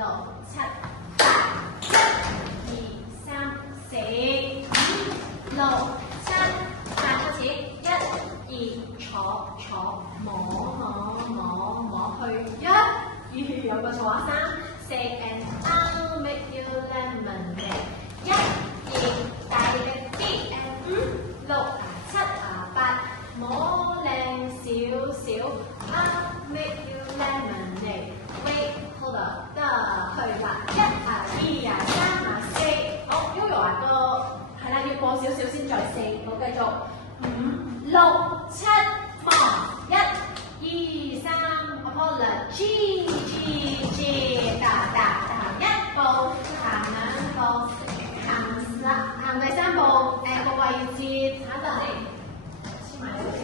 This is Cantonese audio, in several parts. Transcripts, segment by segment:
六七八，一二三四五六七八，開始，一二坐摸去，有個坐三四 and I'll make you lemonade， 一二大力嘅 B and 五六七八，摸靚少少 I'll make you lemonade。Wait hold on， 得去啦，一二三四，好 Yoyo 個係啦，要過少少先再四，好繼續五六七望一二三 apology打一步，行兩步，行第三步，個位置睇得先，黐埋少少，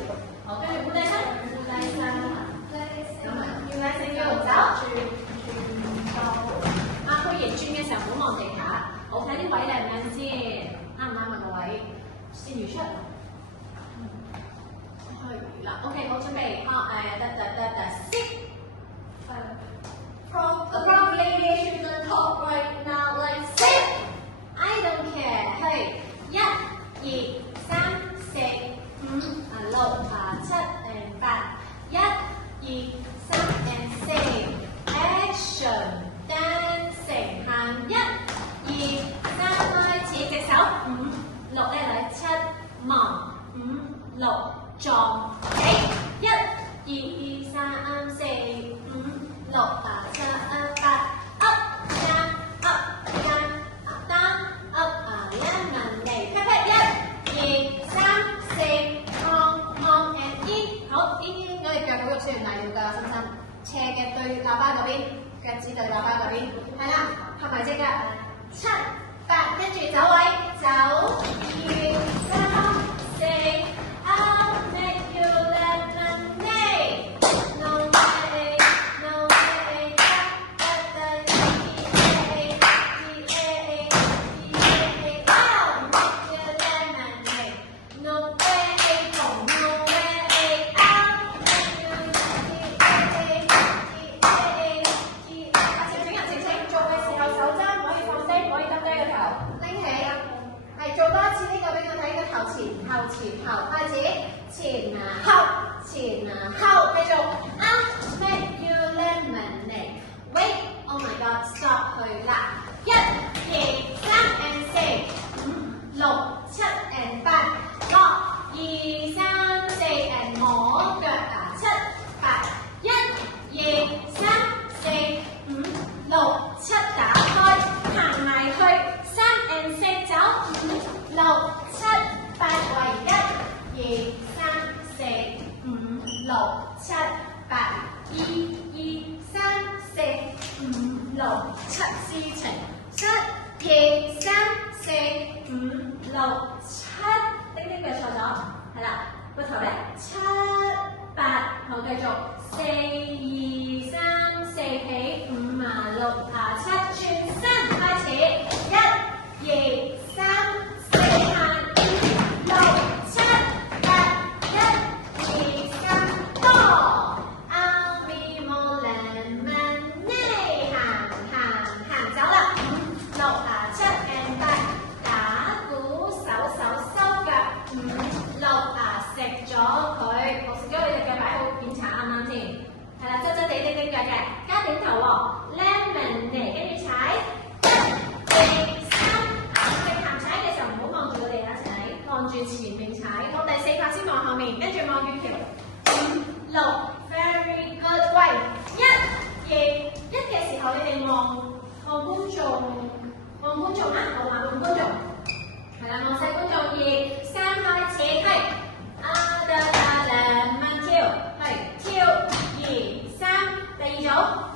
好，跟住換第三，原來成要走，去逆轉嘅時候唔好望地下，好睇啲位靚唔靚先，啱唔啱啊個位？先預出。去啦 ，OK， 好準備，好得 sit。Probably shouldn't talk right now like sit. I don't care。係一二三四五六七八，一二三四 action dancing 行一二三開始，隻手五六咧嚟七望五六撞起，一二三四五六七八 up down up down down up lemonade， pat pat 一二三四望 and in， 好 in 我哋腳好肉酸唔係要㗎，深深斜嘅對喇叭嗰邊，腳趾對喇叭嗰邊，係啦，合埋隻腳七八，跟住走位走二三四。I'll make you lemonade. No way, no way. I'll make you lemonade. No way, no way. I'll make you lemonade. 靜，做嘅時候手踭唔可以放低，唔可以耷低個頭，拎起。係做多一次呢個俾我睇，個頭前後開始，前後，繼續 I'll make you lemonade。Wait oh my god stop 去啦，一二三 and 四五六七 and 八，落二三四 and 摸腳七八，一二三四五六七打開，行埋去三 and 四走五六七八為一二三四五六七八，二三四五六七，事情七二三四五六七，叮腳錯咗，係啦，個頭咧七八，好繼續四二三四起五六七，轉身開始，一二三四行五六七八，一二三多 I'll be more lemonade， 行走啦，五六七 and 八，打鼓手收腳，五六食咗佢，食咗你隻腳擺好檢查啱唔啱先？係啦，側地叮腳嘅，加點頭喎 ，lemonade 跟住踩，一二三，直行踩嘅時候唔好望住個地下踩，望住前面踩，到第四拍先望後面，跟住望遠橋，五六 very good， 喂，一嘅時候你哋望觀眾啊，我話望觀眾，係啦，望細觀眾，二三開始，係得兩蚊跳，係跳二三，第二組。